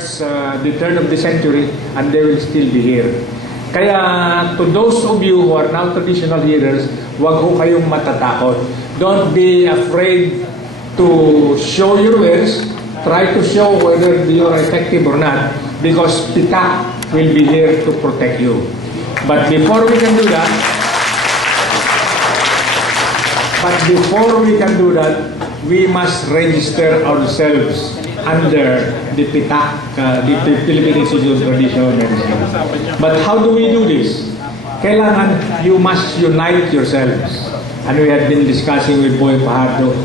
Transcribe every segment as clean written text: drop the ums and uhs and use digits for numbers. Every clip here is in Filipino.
towards the turn of the century, and they will still be here. Kaya to those of you who are now traditional healers, wag ho kayong matatakot. Don't be afraid to show your wares. Try to show whether you are effective or not, because PITAC will be here to protect you. But before we can do that, we must register ourselves under the PITAC, the Philippine Institute of Traditional Medicine. But how do we do this? Kailangan you must unite yourselves. And we have been discussing with Boy Fajardo.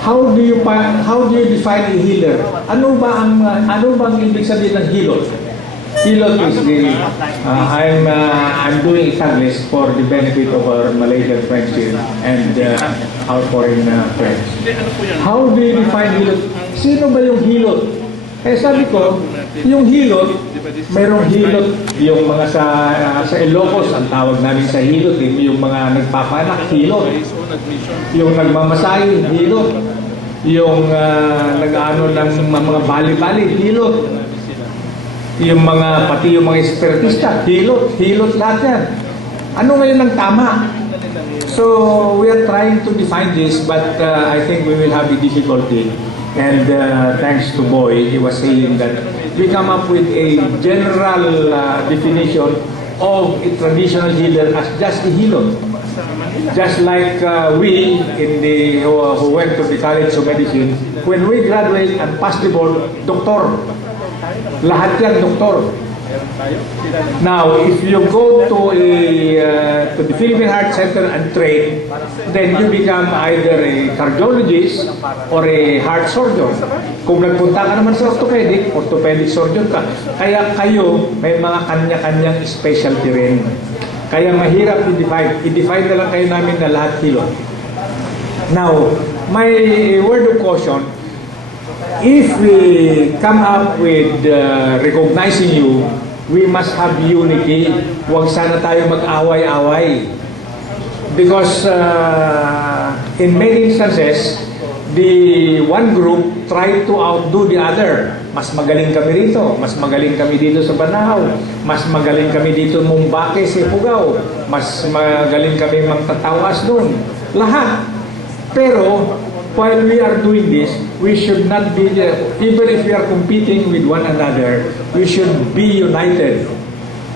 How do you define a healer? Ano bang ibig sabihin ng hilot? Hilot is the I'm doing Taglish for the benefit of our Malaysian friends here and our foreign friends. How do you define hilot? Sino ba yung hilot? Sabi ko, yung hilot, mayroong hilot, yung mga sa Ilocos, ang tawag namin sa hilot, yung mga nagpapanak, hilot. Yung nagmamasahe, hilot. Yung nag-ano ng mga bali-bali, hilot. Yung mga, pati yung mga espiritista, hilot lahat yan. Ano ngayon ang tama? So, we are trying to define this, but I think we will have a difficulty. And thanks to Boy, he was saying that we come up with a general definition of a traditional healer as just a healer. Just like we in the who went to the College of Medicine, when we graduate and pass the board, doktor. Lahat yan doktor. Now, if you go to the Philippine Heart Center and train, then you become either a cardiologist or a heart surgeon. Kung nagpunta ka naman sa orthopedic surgeon ka. Kaya kayo, may mga kanya-kanyang specialty rin. Kaya mahirap i-define. I-define na lang kayo namin na lahat hilot. Now, my word of caution, if we come up with recognizing you, we must have unity. Huwag sana tayo mag-away-away. Because in many instances, the one group try to outdo the other. Mas magaling kami rito, mas magaling kami dito sa Banahaw, mas magaling kami dito Mumbake, Sipugaw, mas magaling kami magtatawas doon. Lahat. Pero, while we are doing this, we should not be, even if we are competing with one another, we should be united.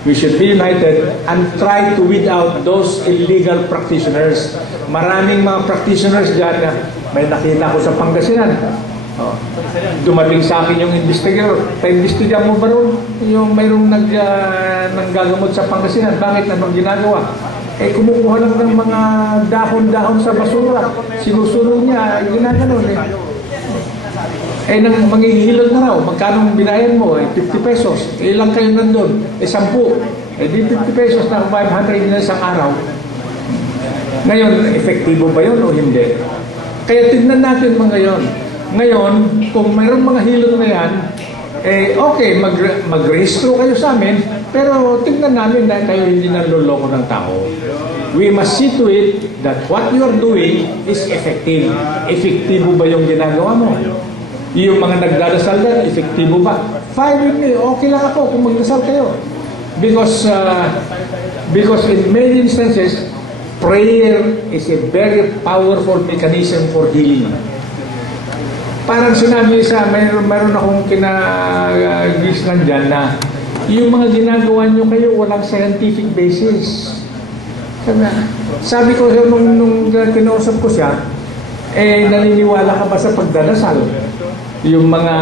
We should be united and try to weed out those illegal practitioners. Maraming mga practitioners dyan na may nakita ko sa Pangasinan. Dumating sa akin yung investigator. Pa-investiga mo ba ron? Yung mayroong nanggagamot sa Pangasinan. Bakit? Anong ginagawa? Kumukuha lang ng mga dahon-dahon sa basura. Sinusunod niya, ginaganon nang manghihilot na raw. Magkano binayan mo? 50 pesos. Ilang kayo nandun? 10. Di 50 pesos na 500 na isang araw. Ngayon, efektibo ba yun o hindi? Kaya tignan natin mga yon. Ngayon, kung mayroong mga hilot na yan, okay, mag-rehistro kayo sa amin, pero tignan namin dahil kayo hindi nanloloko ng tao. We must see to it that what you are doing is effective. Efektibo ba yung ginagawa mo? Yung mga nagdadasal na, efektibo ba? Fine with me, okay lang ako kung magdasal kayo. Because in many instances, prayer is a very powerful mechanism for healing. Parang sinabi sa, mayroon akong kinagisnan dyan na yung mga ginagawa nyo kayo walang scientific basis. Sabi ko nung kinausap ko siya, naniniwala ka ba sa pagdadasal? Yung mga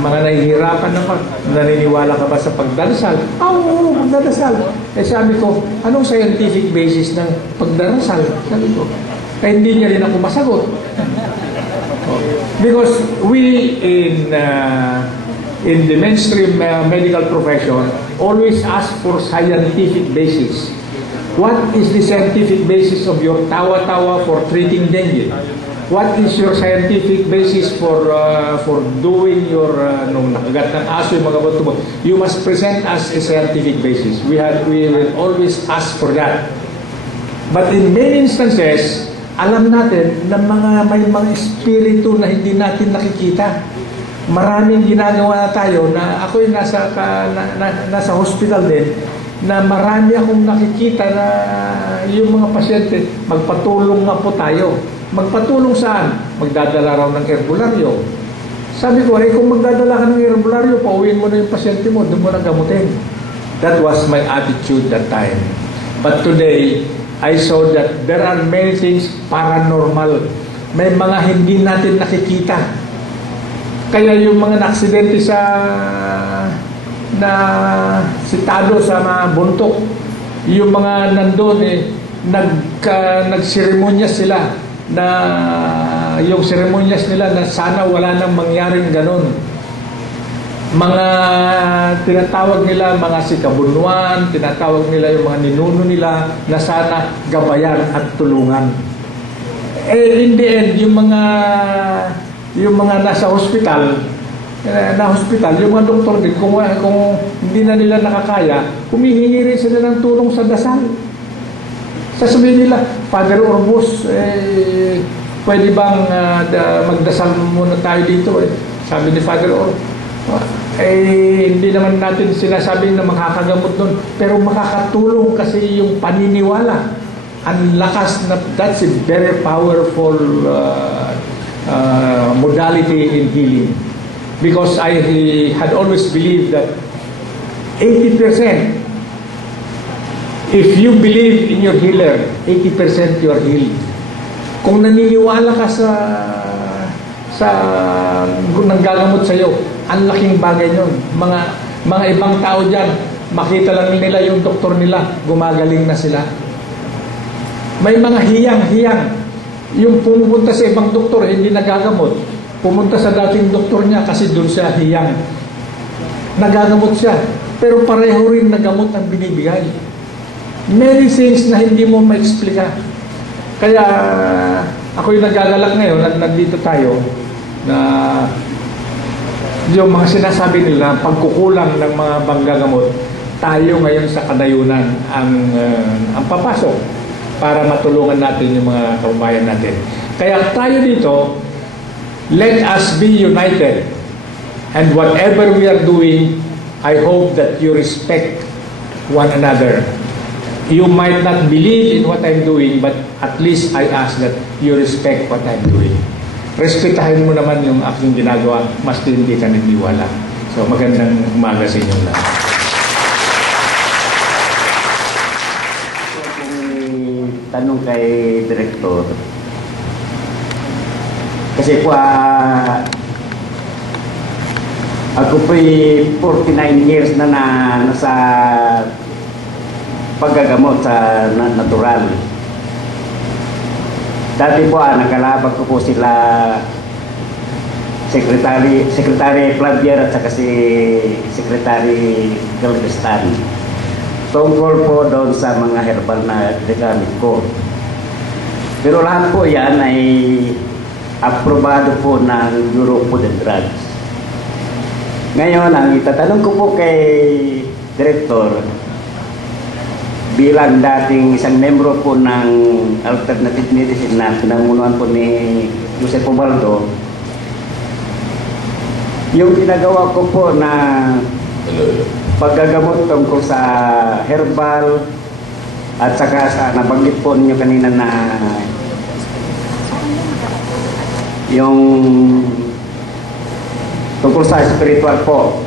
nahihirapan na naniniwala ka ba sa pagdadasal? Oo, pagdadasal. Sabi ko, anong scientific basis ng pagdadasal? Sabi ko, hindi niya rin ako masagot. Because we in the mainstream medical profession always ask for scientific basis. What is the scientific basis of your tawa-tawa for treating dengue? What is your scientific basis for doing your nung nakagat ng aso yung mga bato mo? You must present us a scientific basis. We will always ask for that. But in many instances, alam natin na may mga espiritu na hindi natin nakikita. Maraming ginagawa na tayo na ako'y nasa hospital din, na marami akong nakikita na yung mga pasyente, magpatulong nga po tayo. Magpatulong saan? Magdadala raw ng herbularyo. Sabi ko, kung magdadala ka ng herbularyo, pauwiin mo na yung pasyente mo, doon mo na gamutin. That was my attitude that time. But today, I saw that there are many things paranormal. May mga hindi natin nakikita. Kaya yung mga naksidente na sitado sa mga buntok, yung mga nandun nagseremonyas sila na yung seremonyas nila na sana wala nang mangyaring ganun. Mga tinatawag nila mga sikabunwan, tinatawag nila yung mga ninuno nila na sana gabayan at tulungan. In the end, yung mga nasa hospital, yung mga doktor din, kung hindi na nila nakakaya, humihingi rin sila ng tulong sa dasal. Sasabihin nila, Father Orbos, pwede bang magdasal muna tayo dito? Sabi ni Father Orbos, hindi naman natin sinasabi na makakagamot nun, pero makakatulong kasi yung paniniwala. Ang lakas na, that's a very powerful modality in healing, because I had always believed that 80%, if you believe in your healer, 80% you are healed. Kung naniniwala ka sa nanggagamot sa iyo, ang laking bagay yun. Mga ibang tao dyan, makita lang nila yung doktor nila, gumagaling na sila. May mga hiyang-hiyang. Yung pumunta sa ibang doktor, hindi nagagamot. Pumunta sa dating doktor niya kasi doon siya hiyang. Nagagamot siya. Pero pareho rin na gamot ang binibigay. Many things na hindi mo ma-explika. Kaya ako yung nagagalak ngayon, nandito tayo, na yung mga sinasabi nila, pagkukulang ng mga banggagamot, tayo ngayon sa kadayunan ang papasok para matulungan natin yung mga kababayan natin. Kaya tayo dito, let us be united. And whatever we are doing, I hope that you respect one another. You might not believe in what I'm doing, but at least I ask that you respect what I'm doing. Respetahin mo naman yung aking ginagawa, mas hindi ka naniwala. So magandang umaga sa inyong lahat. Tanong kay Direktor, kasi po ako po'y 49 years na nasa paggagamot sa natural. Dati po nakalabag ko po sila Secretary Flavier at saka si Secretary Galvestan, tungkol po doon sa mga herbal na gamit ko. Pero lahat po yan ay aprobado po ng Bureau of Food and Drugs. Ngayon, ang itatanong ko po kay Director, bilang dating isang membro po ng Alternative Medicine na pinamunuan po ni Jose Pobaldo, yung ginagawa ko po na paggagamot tungkol sa herbal at saka sa nabanggit po ninyo kanina na yung tungkol sa spiritual po,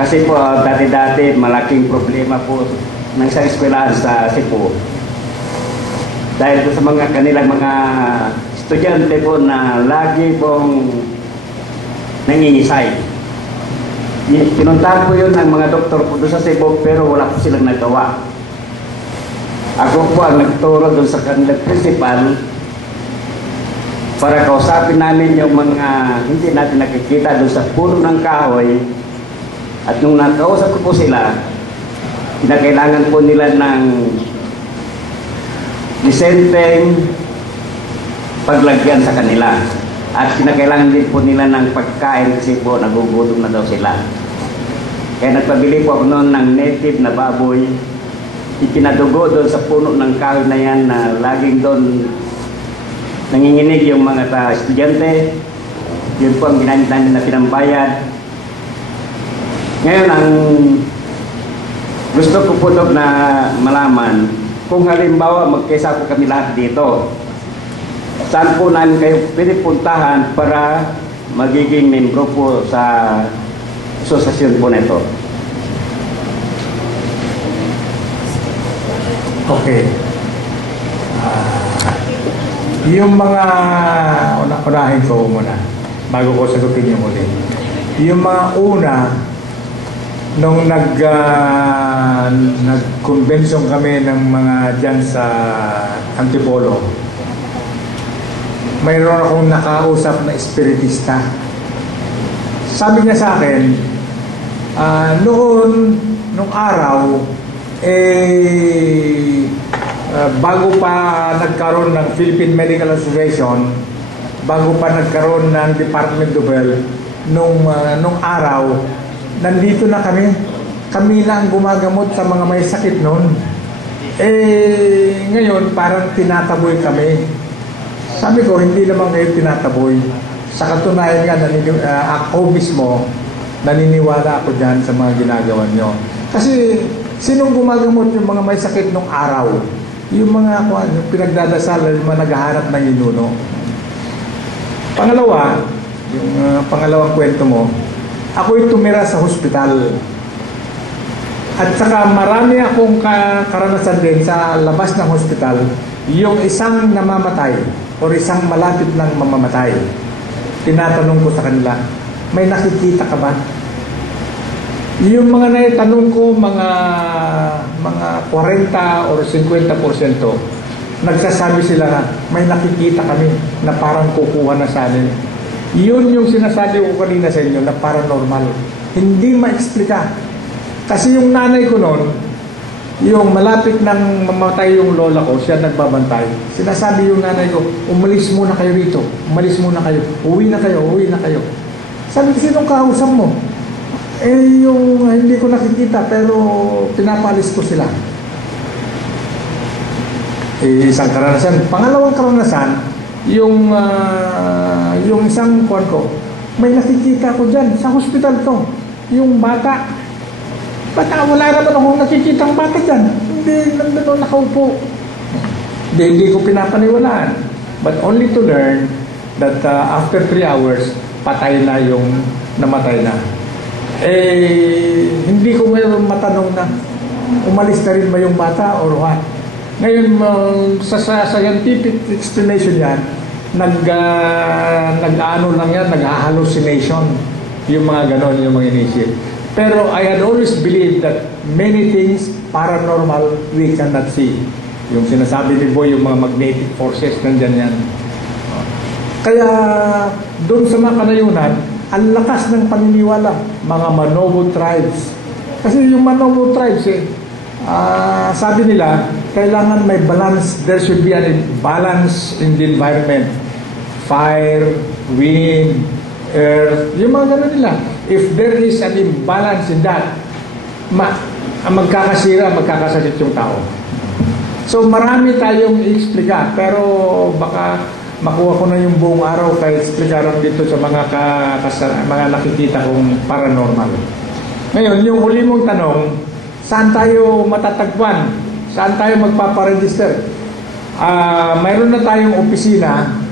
kasi po dati-dati malaking problema po ng isang eskwelahan sa Cebu dahil po sa mga kanilang mga estudyante po na lagi pong nangingisay. Pinuntahan po yun ng mga doktor po doon sa Cebu, pero wala po silang nagawa. Ako po ang nagturo doon sa kanilang principal para kausapin namin yung mga hindi natin nakikita doon sa puno ng kahoy. At nung nakausap ko po sila, kinakailangan po nila ng disenteng paglagyan sa kanila. At kinakailangan din po nila ng pagkain kasi po nagugutom na daw sila. Kaya nagpabili po ako noon ng native na baboy. Ipinadugo doon sa puno ng kahoy na yan na laging doon nanginginig yung mga estudyante. Yun po ang ginamit namin na pinambayad. Ngayon, ang gusto ko po doon na malaman, kung halimbawa magkaisa po kami lahat dito, saan po namin kayo pwede puntahan para magiging membro po sa asosasyon po na ito? Okay. Yung mga unahin ko muna bago ko sagutin yung muli. Yung mga una nung nag-convention kami ng mga dyan sa Antipolo, mayroon akong nakausap na espiritista. Sabi niya sa akin, nung araw, bago pa nagkaroon ng Philippine Medical Association, bago pa nagkaroon ng Department of Health, nung araw, nandito na kami. Kami na ang gumagamot sa mga may sakit noon. Ngayon, parang tinataboy kami. Sabi ko, hindi naman kayo tinataboy. Sa katunayan nga, ako mismo, naniniwala ako dyan sa mga ginagawa nyo. Kasi, sinong gumagamot yung mga may sakit nung araw? Yung mga yung pinagdadasal, yung mga naghahanap ng inuno. Pangalawa, yung pangalawang kwento mo, ako'y tumira sa hospital. At saka marami akong karanasan din sa labas ng hospital, yung isang namamatay o isang malapit ng mamamatay. Tinatanong ko sa kanila, may nakikita ka ba? Yung mga naitanong ko, mga 40 or 50%, nagsasabi sila na may nakikita kami na parang kukuha na sa amin. Yun yung sinasabi ko kanina sa inyo na paranormal. Hindi ma-explika. Kasi yung nanay ko noon, yung malapit nang mamatay yung lola ko, siya nagbabantay. Sinasabi yung nanay ko, umalis muna kayo rito. Umalis muna kayo. Uwi na kayo, uwi na kayo. Sabi ko, sinong kausap mo? Yung hindi ko nakikita pero pinapalis ko sila. Isang karanasan. Pangalawang karanasan, yung isang kuwan ko, may nakikita ko dyan sa hospital to. Yung bata. Bata, wala naman akong nakikita ang bata dyan. Hindi, nandun nakaupo. Hindi ko pinapaniwalaan. But only to learn that after 3 hours, patay na yung namatay na. Hindi ko mayroon matanong na umalis na rin ba yung bata or what. Ngayon, sa scientific explanation yan, nag-ano lang yan, nag-hallucination yung mga ganon, yung mga inisip. Pero I had always believed that many things paranormal we cannot see. Yung sinasabi ni Boy, yung mga magnetic forces, nandyan yan. Kaya doon sa mga kanayunan, ang lakas ng paniniwala, mga Manobo tribes. Kasi yung Manobo tribes, sabi nila, kailangan may balance, there should be a balance in the environment. Fire, wind, earth, yung mga gano'n nila. If there is an imbalance in that, magkakasira, magkakasakit yung tao. So marami tayong i-explika, pero baka makuha ko na yung buong araw kaya explikaran dito sa mga nakikita kong paranormal. Ngayon, yung huli mong tanong, saan tayo matatagpuan? Saan tayo magpaparegister? Mayroon na tayong opisina.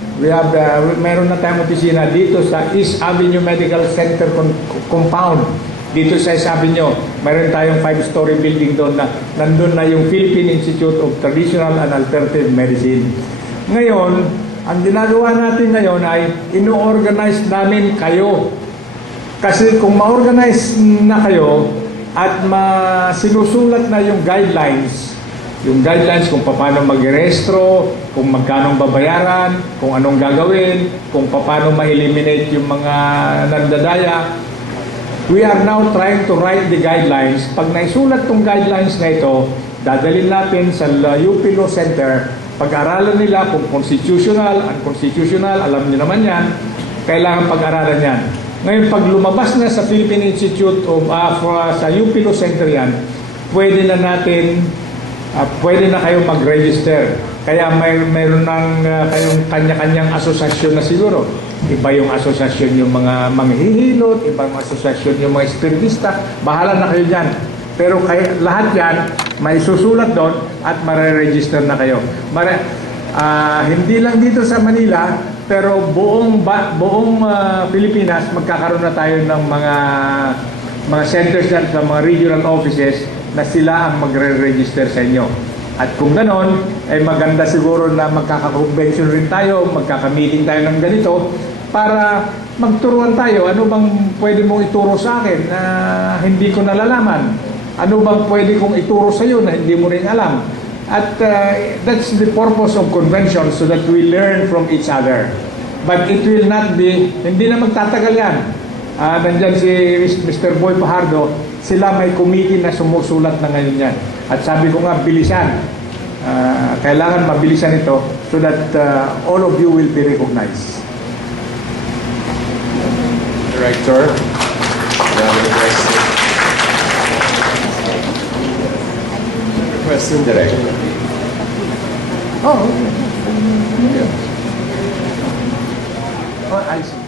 Mayroon na tayong opisina dito sa East Avenue Medical Center Compound. Dito sa East Avenue, mayroon tayong 5-story building doon na nandun na yung Philippine Institute of Traditional and Alternative Medicine. Ngayon, ang ginagawa natin ngayon ay ino-organize namin kayo. Kasi kung ma-organize na kayo at sinusulat na yung guidelines kung paano mag-rehistro, kung magkano babayaran, kung anong gagawin, kung paano ma-eliminate yung mga nandadaya. We are now trying to write the guidelines. Pag naisulat tong guidelines na ito, dadalhin natin sa UP Law Center. Pag-aralan nila kung constitutional, unconstitutional, alam niyo naman yan, kailangan pag-aralan yan. Ngayon, pag lumabas na sa Philippine Institute of sa UP Law Center yan, pwede na natin pwede na kayong mag-register. Kaya mayroon ng kayong kanya-kanyang asosasyon na siguro. Iba yung asosasyon yung mga manghihilot, ibang asosasyon yung mga espiritista. Bahala na kayo dyan. Pero lahat yan, may susulat doon at mare-register na kayo. Hindi lang dito sa Manila, pero buong Pilipinas, magkakaroon na tayo ng mga centers dyan sa mga regional offices na sila ang magre-register sa inyo. At kung ganon, ay maganda siguro na magkaka-convention rin tayo, magkaka-meeting tayo ng ganito para magturuan tayo. Ano bang pwede mong ituro sa akin na hindi ko nalalaman? Ano bang pwede kong ituro sa iyo na hindi mo rin alam? At that's the purpose of convention, so that we learn from each other. But it will not be, hindi na magtatagal yan. Nandyan si Mr. Boy Pajardo, sila may committee na sumusulat na ngayon yan. At sabi ko nga, bilisan. Kailangan mabilisan ito so that all of you will be recognized. Director, you have any question? Question, Director. Oh, okay. Oh, I see.